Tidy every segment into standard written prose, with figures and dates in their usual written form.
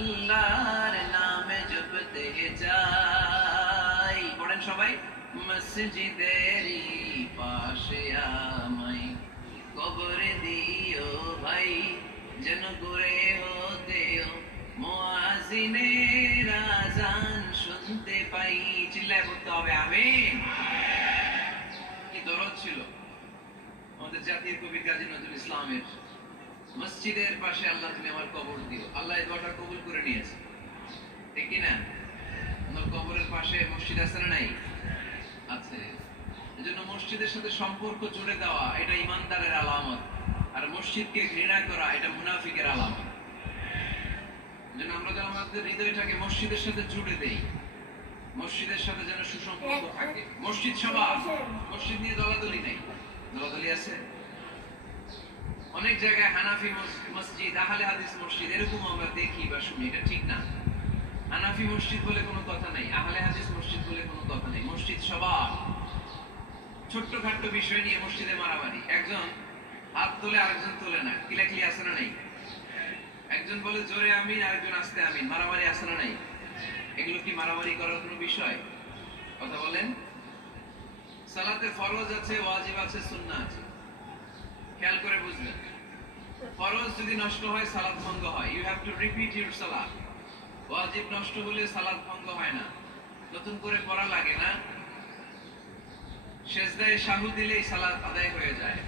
আল্লাহর নামে জপতে যাই। পড়েন সবাই। মসজিদেরই পাশে আমায় কবরে দিও ভাই, যেন করে হতেও মুয়াজ্জিনের আযান শুনতে পাই। চিল্লায় বলতে হবে আমিন। কি দরদ ছিল আমাদের জাতীয় কবি কাজী নজরুল ইসলামের, মসজিদের পাশে আল্লাহ তুমি আমার কবর দিও। আল্লাহ এই দোয়াটা কবুল করে নিয়েছে, ঠিক কি না? আমার কবরের পাশে মসজিদ আছে না নাই? আছে। এজন্য মসজিদের সাথে সম্পর্ক জুড়ে দেওয়া এটা ইমানদারের আলামত, আর মসজিদকে ঘৃণা করা এটা মুনাফিকের আলামত। এজন্য আমরা যেন আমাদের হৃদয়টাকে মসজিদের সাথে জুড়ে দেই, মসজিদের সাথে যেন সুসম্পর্ক থাকে। মসজিদ সভা, মসজিদ নিয়ে দলাদলি নেই। দলাদলি আছে অনেক জায়গায়, হানাফি মসজিদ, আহলে হাদিস মসজিদ, এরকম আমরা দেখি বা শুনি, এটা ঠিক না। হানাফি মসজিদ বলে কোনো কথা নাই, আহলে হাদিস মসজিদ বলে কোনো কথা নেই। মসজিদ সবার ছোট্টখাট্ট বিষয় নিয়ে মসজিদে মারামারি, একজন হাত তোলে আরেকজন তোলে না, কিলাকিলি আছে না নাই? একজন বলে জোরে আমিন, আরেকজন আস্তে আমিন, মারামারি আছে না নাই? এগুলো কি মারামারি করার কোনো বিষয়? কথা বলেন। সালাতে ফরজ আছে, ওয়াজিব আছে, সুন্নাহ আছে, খেয়াল করে বুঝবেন। ফরজ যদি নষ্ট হয় সালাত ভঙ্গ হয়, you have to repeat your সালাত। ওয়াজিব নষ্ট হলে সালাত ভঙ্গ হয় না, নতুন করে পড়া লাগে না, সেজদায় সাহু দিলেই সালাত আদায় হয়ে যায়।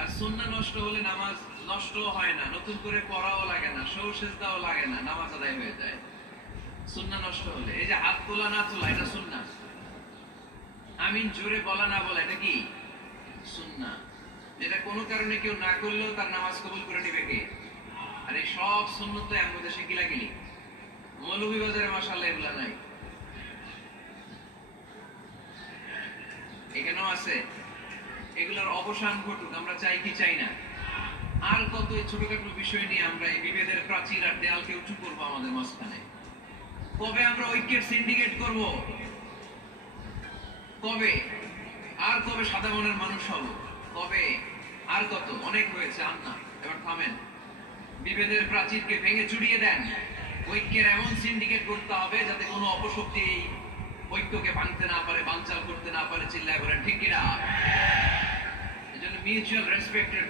আর সুন্নাহ নষ্ট হলে নামাজ নষ্ট হয় না, নতুন করে পড়াও লাগে না, সৌ সেজদাও লাগে না, নামাজ আদায় হয়ে যায় সুন্নাহ নষ্ট হলে। এই যে হাত তোলা না তোলা এটা সুন্নাহ, আমিন জোরে বলা না বলা এটা কি সুন্নাহ। যেটা কোনো কারণে কেউ না করলেও তার নামাজ কবুল করে নিবে কে? আর এই সব সুন্নত আমাদের দেশে গিলাগিলি, মৌলভীবাজারে মাশাআল্লাহ এগুলা নাই, এখানেও আছে। এগুলোর অবসান ঘটুক, আমরা চাই কি চাই না? আর কত ছোটখাটো বিষয় নিয়ে আমরা এই বিভেদের প্রাচীর আর দেয়ালকে উঁচু করবো আমাদের মাঝখানে? কবে আমরা ঐক্যের সিন্ডিকেট করব? কবে? আর কবে সাদা মনের মানুষ হব? কবে? আর কত? অনেক হয়েছে, আর না, এবার থামেন। বিভেদের প্রাচীরকে ভেঙে চুড়িয়ে দেন, ঐক্যের এমন সিন্ডিকেট করতে হবে যাতে কোনো অপশক্তি এই ঐক্যকে ভাঙতে না পারে, বানচাল করতে না পারে। চিল্লায় বলেন ঠিক কিনা? এজন্য মিউচুয়াল রেসপেক্টের